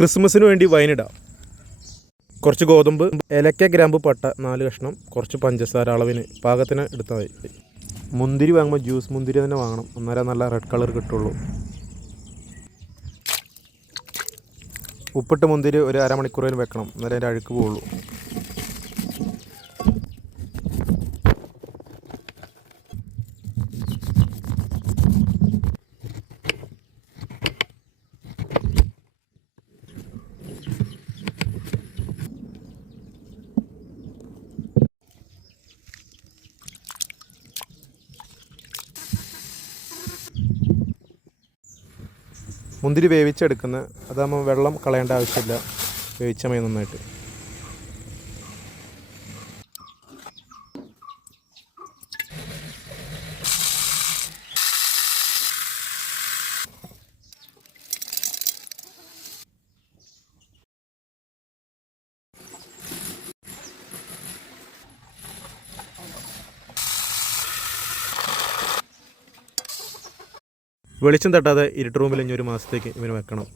ക്രിസ്മസിന് വേണ്ടി വൈനിടാം. കുറച്ച് ഗോതമ്പ്, ഏലക്ക, ഗ്രാമ്പ്, പട്ട 4 കഷ്ണം, കുറച്ച് പഞ്ചസാര അളവിന് പാകത്തിന് എടുത്താൽ മതി. മുന്തിരി വാങ്ങുമ്പോൾ ജ്യൂസ് മുന്തിരി തന്നെ വാങ്ങണം, അന്നേരം നല്ല റെഡ് കളർ കിട്ടുള്ളൂ. ഉപ്പിട്ട് മുന്തിരി ഒരു അരമണിക്കൂറിൽ വെക്കണം, അന്നേരം അതിൻ്റെ അഴുക്ക് പോകുള്ളൂ. മുന്തിരി വേവിച്ചെടുക്കുന്ന, അതാകുമ്പോൾ വെള്ളം കളയേണ്ട ആവശ്യമില്ല, വേവിച്ചാൽ മതി നന്നായിട്ട്. വെളിച്ചം തട്ടാതെ ഇരുട്ട് റൂമിൽ 1 മാസത്തേക്ക് ഇവന് വെക്കണം.